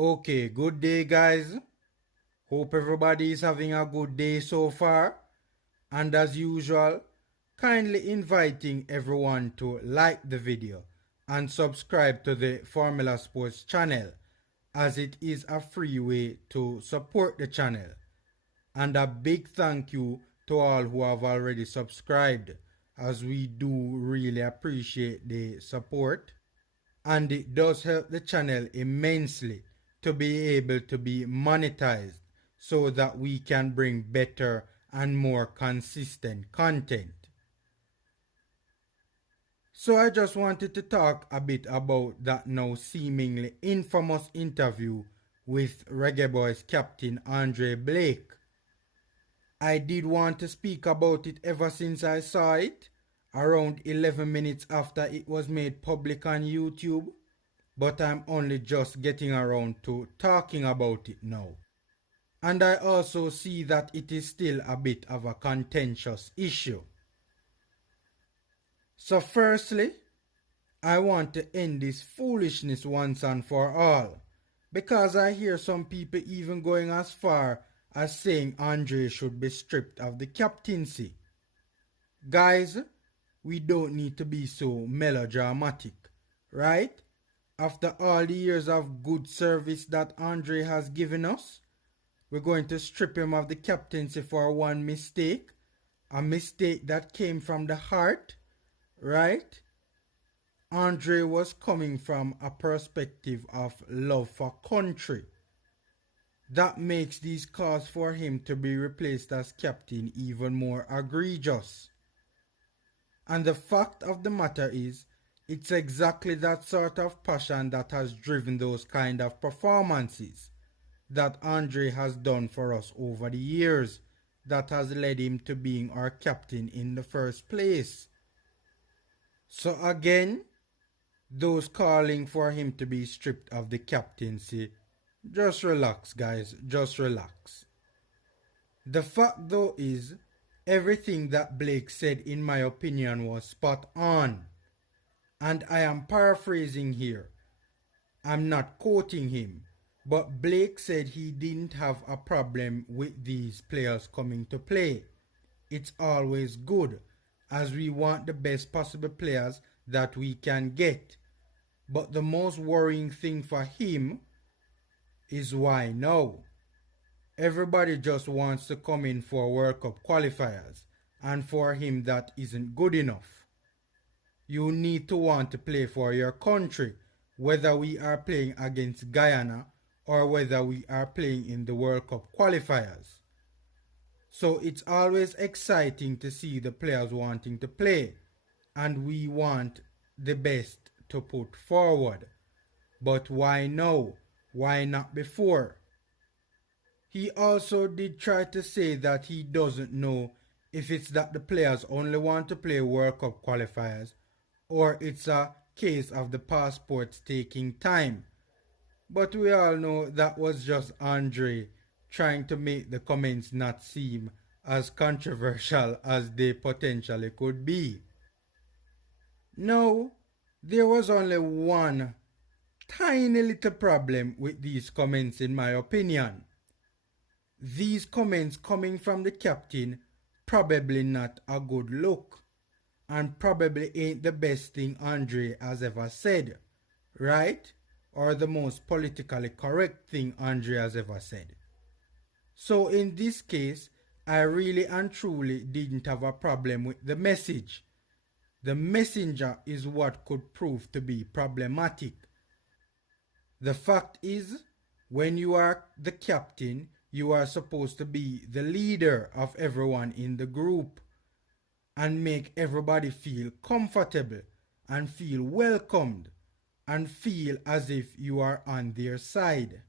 Okay, good day, guys. Hope everybody is having a good day so far. And as usual, kindly inviting everyone to like the video and subscribe to the Formula Sports channel, as it is a free way to support the channel. And a big thank you to all who have already subscribed, as we do really appreciate the support. And it does help the channel immensely to be able to be monetized so that we can bring better and more consistent content. So I just wanted to talk a bit about that now seemingly infamous interview with Reggae Boys captain Andre Blake. I did want to speak about it ever since I saw it, around 11 minutes after it was made public on YouTube, but I'm only just getting around to talking about it now. And I also see that it is still a bit of a contentious issue. So firstly, I want to end this foolishness once and for all, because I hear some people even going as far as saying Andre should be stripped of the captaincy. Guys, we don't need to be so melodramatic, right? After all the years of good service that Andre has given us, we're going to strip him of the captaincy for one mistake, a mistake that came from the heart, right? Andre was coming from a perspective of love for country. That makes these calls for him to be replaced as captain even more egregious. And the fact of the matter is, it's exactly that sort of passion that has driven those kind of performances that Andre has done for us over the years, that has led him to being our captain in the first place. So again, those calling for him to be stripped of the captaincy, just relax, guys, just relax. The fact though is, everything that Blake said in my opinion was spot on. And I am paraphrasing here. I'm not quoting him. But Blake said he didn't have a problem with these players coming to play. It's always good, as we want the best possible players that we can get. But the most worrying thing for him is why now. Everybody just wants to come in for World Cup qualifiers, and for him that isn't good enough. You need to want to play for your country, whether we are playing against Guyana or whether we are playing in the World Cup qualifiers. So it's always exciting to see the players wanting to play, and we want the best to put forward. But why now? Why not before? He also did try to say that he doesn't know if it's that the players only want to play World Cup qualifiers or it's a case of the passports taking time. But we all know that was just Andre trying to make the comments not seem as controversial as they potentially could be. No, there was only one tiny little problem with these comments in my opinion. These comments coming from the captain probably not a good look, and probably ain't the best thing Andre has ever said, right? Or the most politically correct thing Andre has ever said. So in this case, I really and truly didn't have a problem with the message. The messenger is what could prove to be problematic. The fact is, when you are the captain, you are supposed to be the leader of everyone in the group and make everybody feel comfortable and feel welcomed and feel as if you are on their side.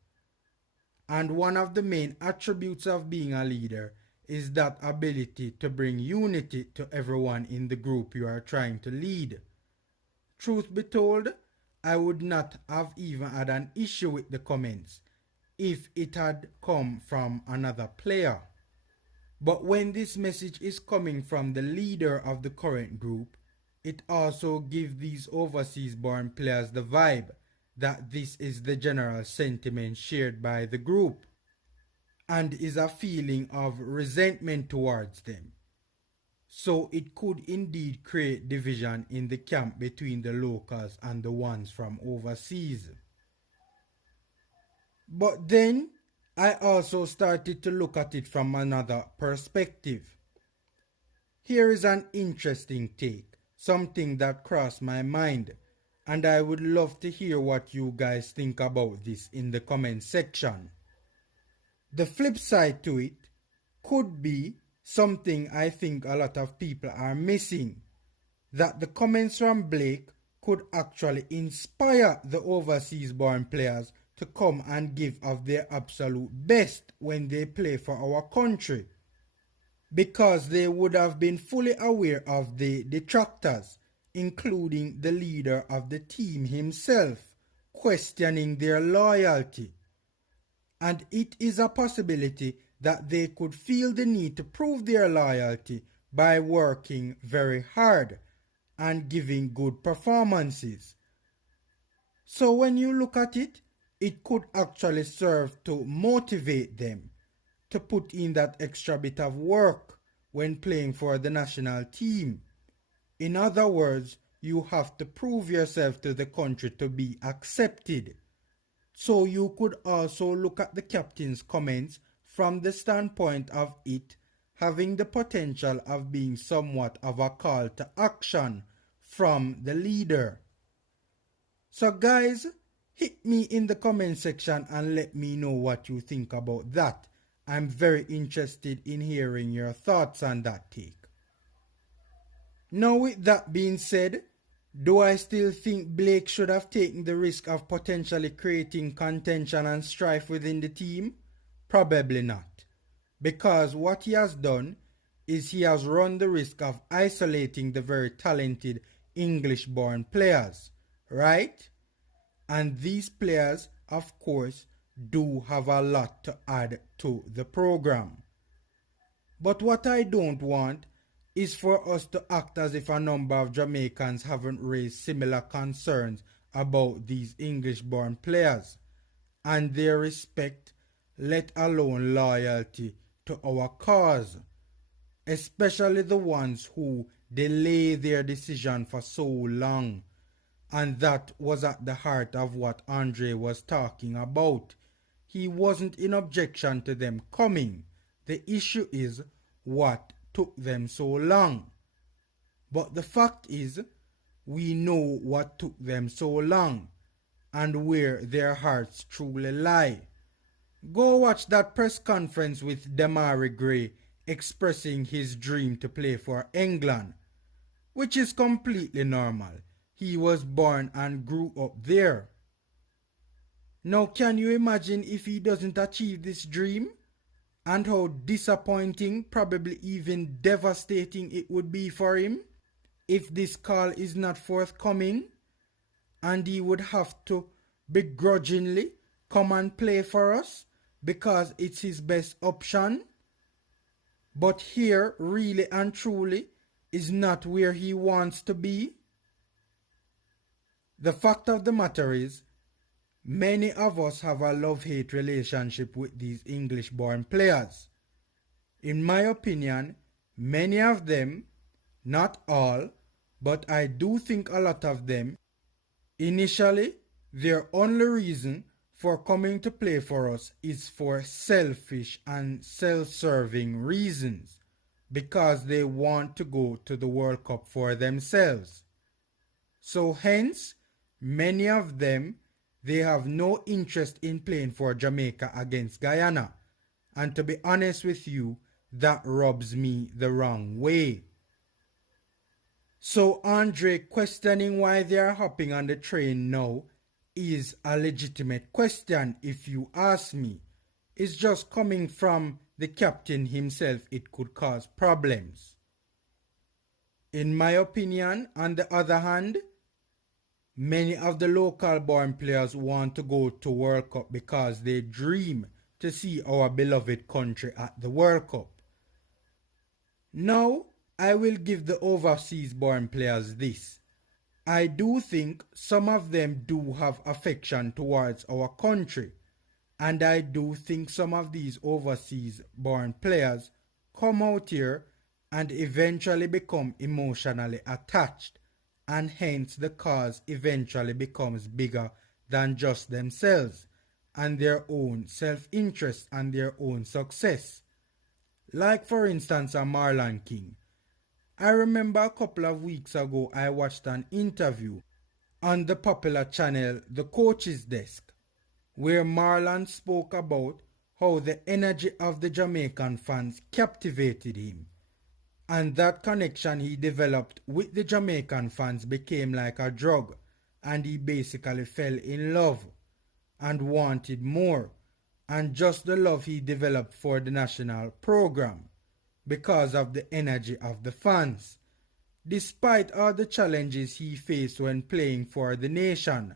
And one of the main attributes of being a leader is that ability to bring unity to everyone in the group you are trying to lead. Truth be told, I would not have even had an issue with the comments if it had come from another player. But when this message is coming from the leader of the current group, it also gives these overseas born players the vibe that this is the general sentiment shared by the group and is a feeling of resentment towards them. So it could indeed create division in the camp between the locals and the ones from overseas. But then I also started to look at it from another perspective. Here is an interesting take, something that crossed my mind, and I would love to hear what you guys think about this in the comment section. The flip side to it could be something I think a lot of people are missing, that the comments from Blake could actually inspire the overseas born players to come and give of their absolute best when they play for our country, because they would have been fully aware of the detractors, including the leader of the team himself, questioning their loyalty. And it is a possibility that they could feel the need to prove their loyalty by working very hard and giving good performances. So when you look at it, it could actually serve to motivate them to put in that extra bit of work when playing for the national team. In other words, you have to prove yourself to the country to be accepted. So you could also look at the captain's comments from the standpoint of it having the potential of being somewhat of a call to action from the leader. So guys, hit me in the comment section and let me know what you think about that. I'm very interested in hearing your thoughts on that take. Now with that being said, do I still think Blake should have taken the risk of potentially creating contention and strife within the team? Probably not. Because what he has done is he has run the risk of isolating the very talented English-born players, right? And these players, of course, do have a lot to add to the program. But what I don't want is for us to act as if a number of Jamaicans haven't raised similar concerns about these English-born players and their respect, let alone loyalty to our cause, especially the ones who delay their decision for so long. And that was at the heart of what Andre was talking about. He wasn't in objection to them coming. The issue is what took them so long. But the fact is, we know what took them so long and where their hearts truly lie. Go watch that press conference with Damari Gray expressing his dream to play for England, which is completely normal. He was born and grew up there. Now can you imagine if he doesn't achieve this dream? And how disappointing, probably even devastating it would be for him if this call is not forthcoming and he would have to begrudgingly come and play for us because it's his best option. But here, really and truly, is not where he wants to be. The fact of the matter is, many of us have a love-hate relationship with these English-born players. In my opinion, many of them, not all, but I do think a lot of them, initially, their only reason for coming to play for us is for selfish and self-serving reasons, because they want to go to the World Cup for themselves. So hence, many of them, they have no interest in playing for Jamaica against Guyana. And to be honest with you, that rubs me the wrong way. So Andre questioning why they are hopping on the train now is a legitimate question if you ask me. It's just coming from the captain himself, it could cause problems. In my opinion, on the other hand, many of the local born players want to go to World Cup because they dream to see our beloved country at the World Cup. Now, I will give the overseas born players this. I do think some of them do have affection towards our country, and I do think some of these overseas born players come out here and eventually become emotionally attached, and hence the cause eventually becomes bigger than just themselves and their own self interest and their own success. Like, for instance, a Marlon King. I remember a couple of weeks ago I watched an interview on the popular channel The Coach's Desk, where Marlon spoke about how the energy of the Jamaican fans captivated him, and that connection he developed with the Jamaican fans became like a drug, and he basically fell in love and wanted more, and just the love he developed for the national program because of the energy of the fans. Despite all the challenges he faced when playing for the nation,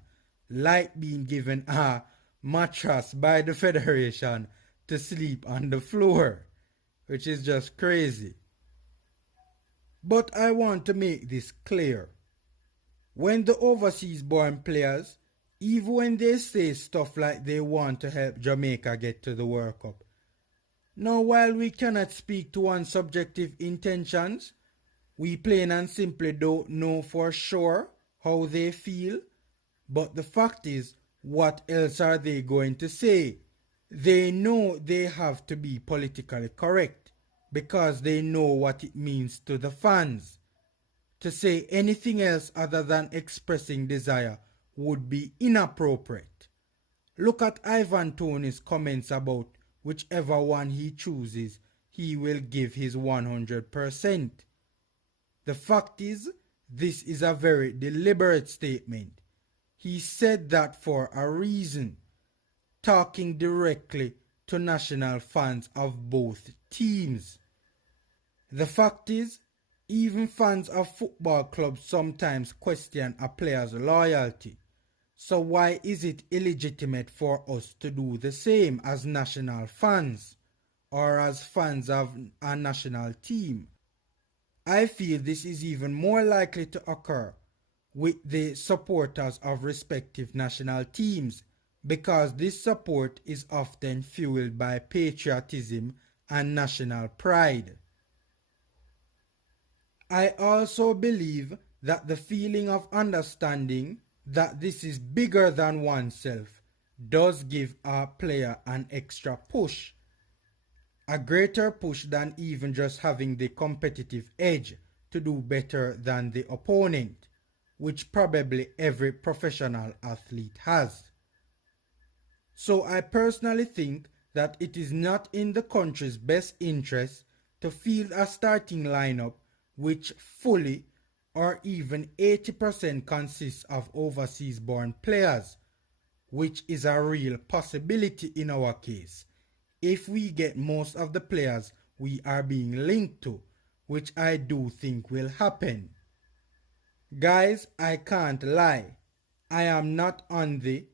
like being given a mattress by the federation to sleep on the floor, which is just crazy. But I want to make this clear. When the overseas born players, even when they say stuff like they want to help Jamaica get to the World Cup, now while we cannot speak to one's subjective intentions, we plain and simply don't know for sure how they feel. But the fact is, what else are they going to say? They know they have to be politically correct because they know what it means to the fans. To say anything else other than expressing desire would be inappropriate. Look at Ivan Toney's comments about whichever one he chooses, he will give his 100%. The fact is, this is a very deliberate statement. He said that for a reason, talking directly to national fans of both teams. The fact is, even fans of football clubs sometimes question a player's loyalty. So why is it illegitimate for us to do the same as national fans or as fans of a national team? I feel this is even more likely to occur with the supporters of respective national teams because this support is often fueled by patriotism and national pride. I also believe that the feeling of understanding that this is bigger than oneself does give a player an extra push, a greater push than even just having the competitive edge to do better than the opponent, which probably every professional athlete has. So I personally think that it is not in the country's best interest to field a starting lineup which fully or even 80% consists of overseas born players, which is a real possibility in our case, if we get most of the players we are being linked to, which I do think will happen. Guys, I can't lie. I am not on the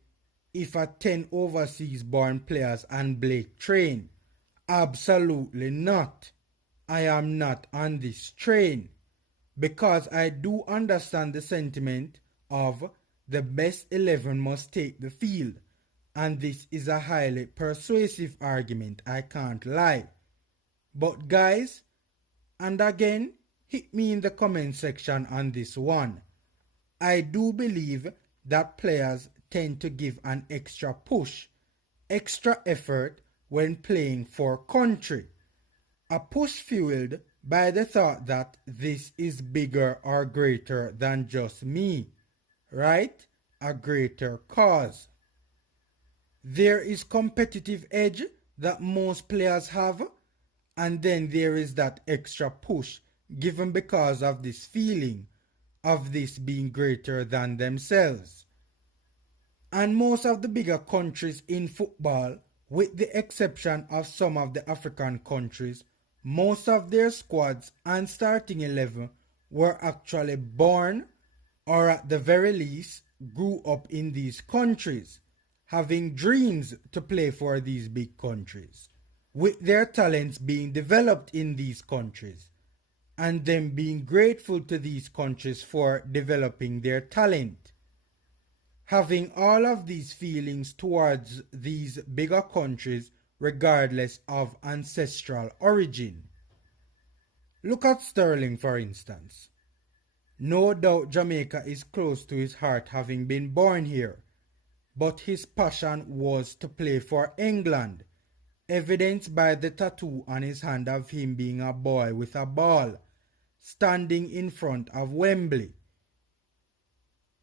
if a 10 overseas born players and Blake train. Absolutely not. I am not on this train because I do understand the sentiment of the best 11 must take the field, and this is a highly persuasive argument, I can't lie. But guys, and again, hit me in the comment section on this one. I do believe that players tend to give an extra push, extra effort when playing for country. A push fueled by the thought that this is bigger or greater than just me, right? A greater cause. There is competitive edge that most players have, and then there is that extra push given because of this feeling of this being greater than themselves. And most of the bigger countries in football, with the exception of some of the African countries, most of their squads and starting 11 were actually born or at the very least grew up in these countries, having dreams to play for these big countries, with their talents being developed in these countries. and them being grateful to these countries for developing their talent. Having all of these feelings towards these bigger countries regardless of ancestral origin. Look at Sterling, for instance. No doubt Jamaica is close to his heart having been born here, but his passion was to play for England, evidenced by the tattoo on his hand of him being a boy with a ball, standing in front of Wembley.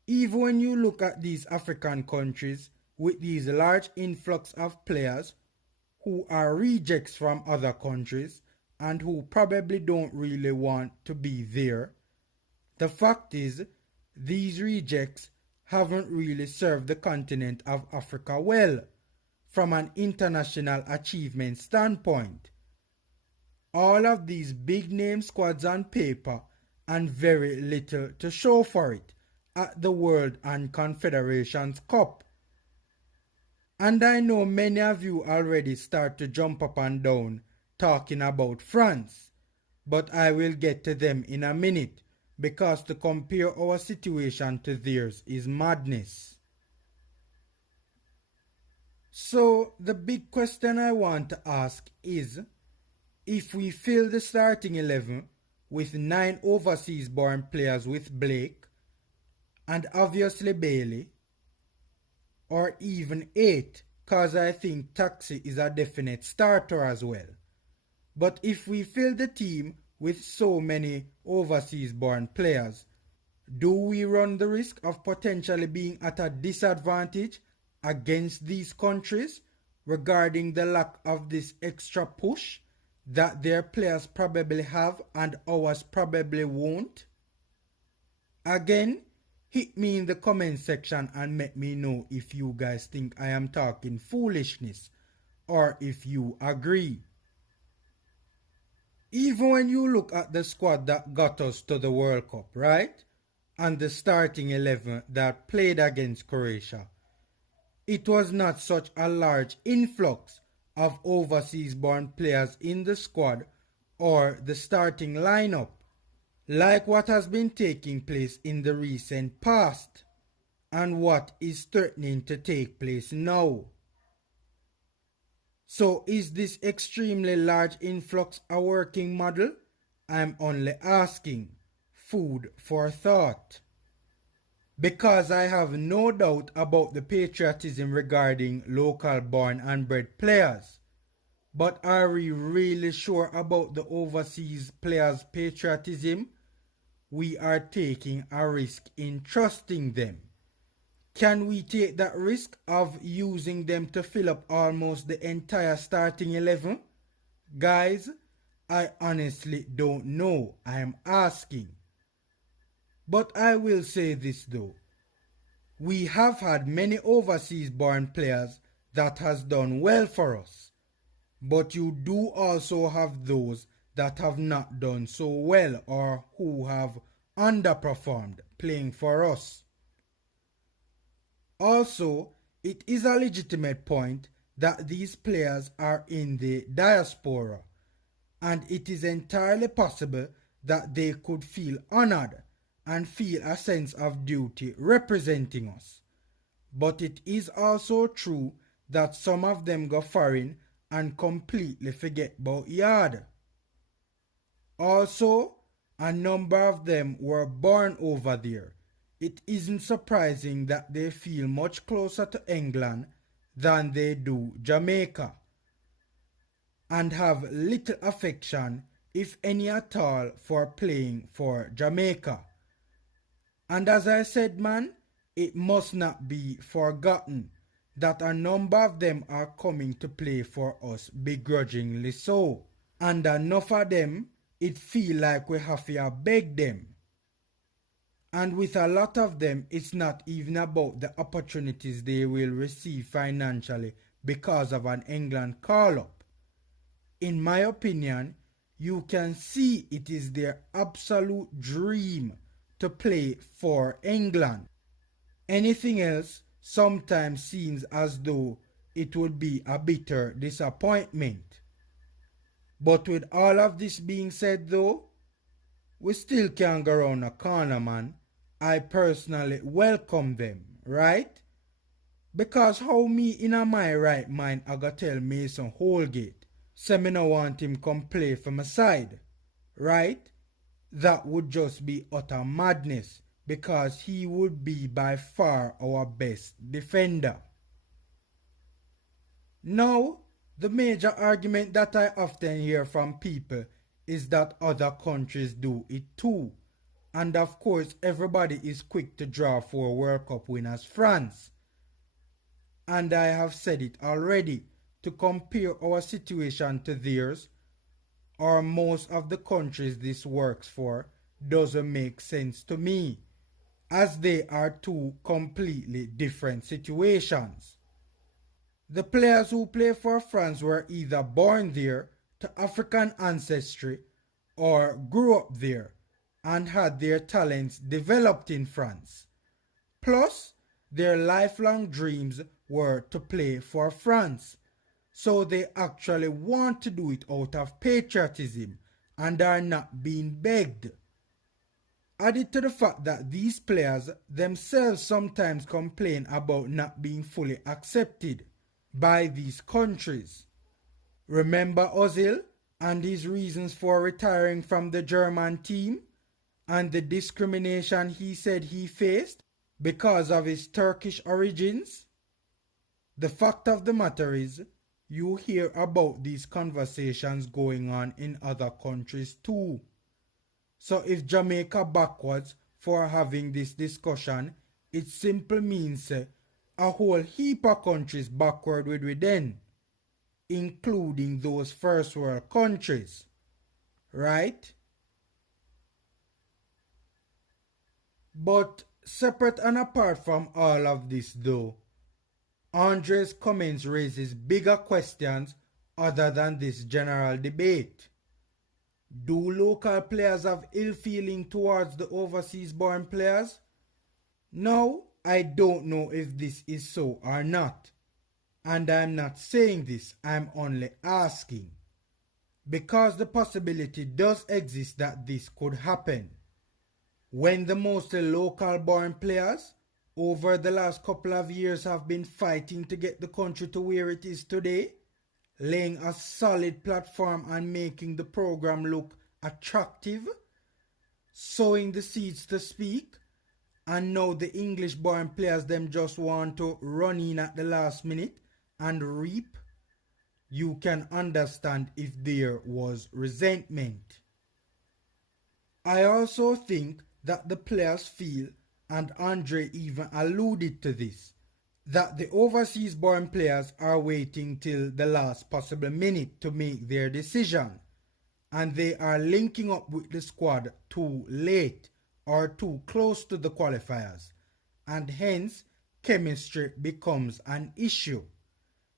Even when you look at these African countries with these large influx of players who are rejects from other countries and who probably don't really want to be there, the fact is these rejects haven't really served the continent of Africa well from an international achievement standpoint. All of these big name squads on paper and very little to show for it at the World and Confederations Cup. And I know many of you already start to jump up and down talking about France, but I will get to them in a minute because to compare our situation to theirs is madness. So the big question I want to ask is, if we fill the starting 11 with 9 overseas born players with Blake, and obviously Bailey, or even 8, cause I think Taxi is a definite starter as well. But if we fill the team with so many overseas born players, do we run the risk of potentially being at a disadvantage against these countries regarding the lack of this extra push that their players probably have and ours probably won't? Again, hit me in the comment section and let me know if you guys think I am talking foolishness or if you agree. Even when you look at the squad that got us to the World Cup, right? And the starting 11 that played against Croatia, it was not such a large influx of overseas born players in the squad or the starting lineup, like what has been taking place in the recent past and what is threatening to take place now. So is this extremely large influx a working model? I'm only asking. Food for thought. Because I have no doubt about the patriotism regarding local born and bred players. But are we really sure about the overseas players' patriotism? We are taking a risk in trusting them. Can we take that risk of using them to fill up almost the entire starting 11? Guys, I honestly don't know. I am asking. But I will say this though. We have had many overseas born players that has done well for us. But you do also have those that have not done so well or who have underperformed playing for us. Also, it is a legitimate point that these players are in the diaspora, and it is entirely possible that they could feel honored and feel a sense of duty representing us. But it is also true that some of them go foreign and completely forget about yard. Also, a number of them were born over there. It isn't surprising that they feel much closer to England than they do Jamaica, and have little affection, if any at all, for playing for Jamaica. And as I said, man, it must not be forgotten that a number of them are coming to play for us begrudgingly so. And enough of them, it feel like we have to beg them. And with a lot of them, it's not even about the opportunities they will receive financially because of an England call-up. In my opinion, you can see it is their absolute dream to play for England. Anything else sometimes seems as though it would be a bitter disappointment. But with all of this being said though, we still can't go round a corner, man. I personally welcome them, right? Because how me in a my right mind I go tell Mason Holgate, say me no want him come play for my side, right? That would just be utter madness because he would be by far our best defender. Now, the major argument that I often hear from people is that other countries do it too. And of course, everybody is quick to draw for World Cup winners France. And I have said it already, to compare our situation to theirs, or most of the countries this works for, doesn't make sense to me, as they are two completely different situations. The players who play for France were either born there to African ancestry or grew up there and had their talents developed in France. Plus, their lifelong dreams were to play for France. So they actually want to do it out of patriotism and are not being begged. Added to the fact that these players themselves sometimes complain about not being fully accepted by these countries. Remember Ozil and his reasons for retiring from the German team and the discrimination he said he faced because of his Turkish origins? The fact of the matter is, you hear about these conversations going on in other countries too. So if Jamaica backwards for having this discussion, it simply means a whole heap of countries backward with we then, including those first world countries, right? But separate and apart from all of this though, Andre's comments raises bigger questions other than this general debate. Do local players have ill feeling towards the overseas born players? No, I don't know if this is so or not. And I'm not saying this, I'm only asking. Because the possibility does exist that this could happen. When the mostly local born players over the last couple of years have been fighting to get the country to where it is today, laying a solid platform and making the program look attractive, sowing the seeds to speak, and now the English born players them just want to run in at the last minute and reap, you can understand if there was resentment. I also think that the players feel, and Andre even alluded to this, that the overseas born players are waiting till the last possible minute to make their decision, and they are linking up with the squad too late or too close to the qualifiers, and hence chemistry becomes an issue,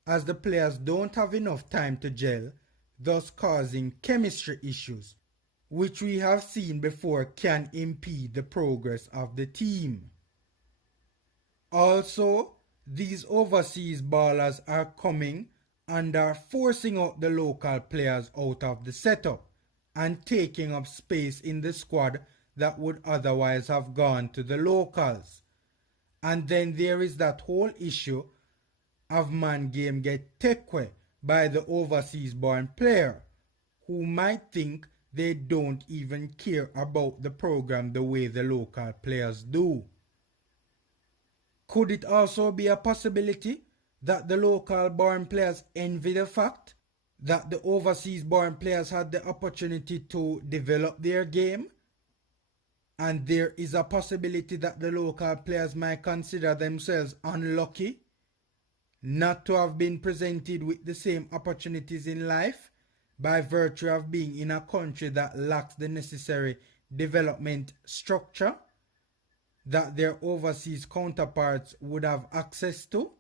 as the players don't have enough time to gel, thus causing chemistry issues, which we have seen before can impede the progress of the team. Also, these overseas ballers are coming and are forcing out the local players out of the setup and taking up space in the squad that would otherwise have gone to the locals. And then there is that whole issue of man game get taken by the overseas born player, who might think they don't even care about the program the way the local players do. Could it also be a possibility that the local born players envy the fact that the overseas born players had the opportunity to develop their game? And there is a possibility that the local players might consider themselves unlucky not to have been presented with the same opportunities in life by virtue of being in a country that lacks the necessary development structure that their overseas counterparts would have access to.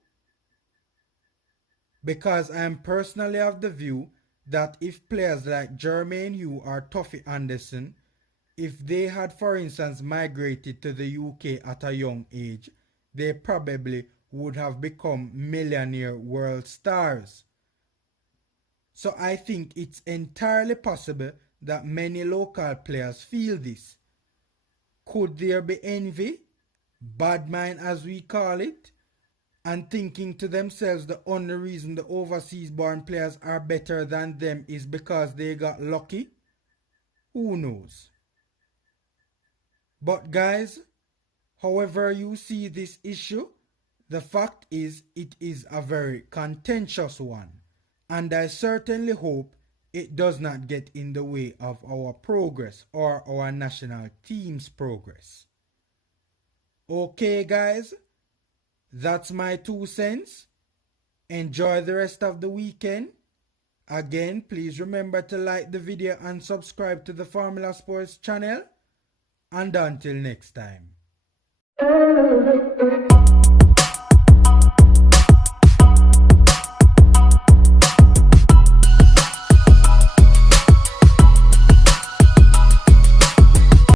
Because I am personally of the view that if players like Jermaine Hugh or Tuffy Anderson, if they had for instance migrated to the UK at a young age, they probably would have become millionaire world stars. So I think it's entirely possible that many local players feel this. Could there be envy, bad mind as we call it, and thinking to themselves the only reason the overseas born players are better than them is because they got lucky? Who knows? But guys, however you see this issue, the fact is it is a very contentious one, and I certainly hope it does not get in the way of our progress or our national team's progress. Okay guys, that's my 2 cents. Enjoy the rest of the weekend. Again, please remember to like the video and subscribe to the Formula Sports channel. And until next time.